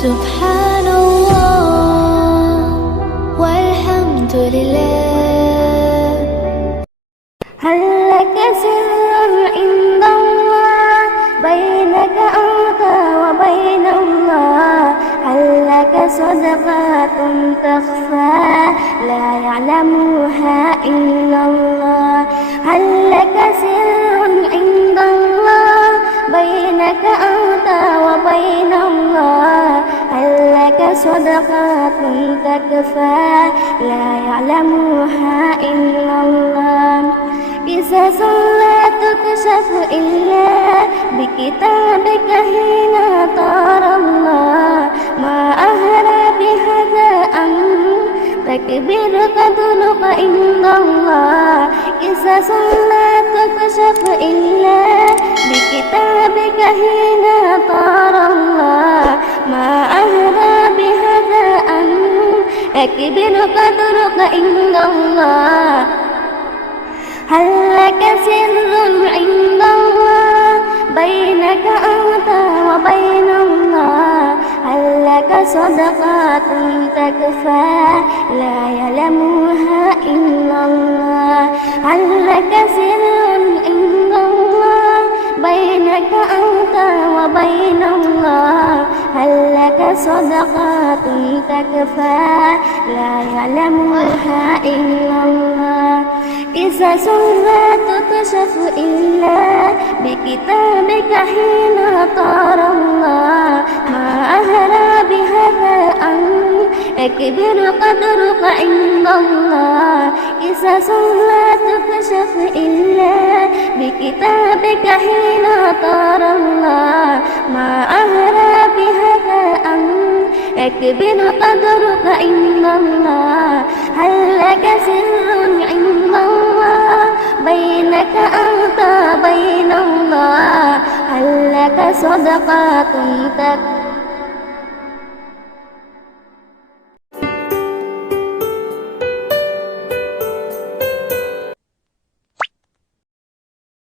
سبحان الله والحمد لله. هل لك سر عند الله بينك أنت وبين الله؟ هل لك صدقات تخفى لا يعلمها إلا الله؟ هل لك سر عند الله بينك أنت وبين الله؟ هل لك صدقات تكفى لا يعلمها إلا الله؟ قصص لا تكشف إلا بكتابك حين ترى الله. ما أهرى بهذا أن تكبر قدرك عند الله. قصص لا تكشف إلا بكتابك حين ترى الله. ما أهرى بهذا أن تكبر قدرك عند الله. هل لك سر عند الله بينك أنت وبين الله؟ هل لك صدقات تكفى لا يعلمها إلا الله؟ هل لك سر عند الله بينك أنت وبين الله؟ هل لك صدقات تكفى لا يعلمها إلا الله؟ قصص لا تكشف إلا بكتابك حين ترى الله. ما أهرى بهذا أن أكبر قدرك عند الله. قصص لا تكشف إلا بكتابك حين ترى الله. ما أهرى بهذا أن أكبر قدرك عند الله. هل لك سر عند الله بينك أنت بين الله؟ هل لك صدقات تكفى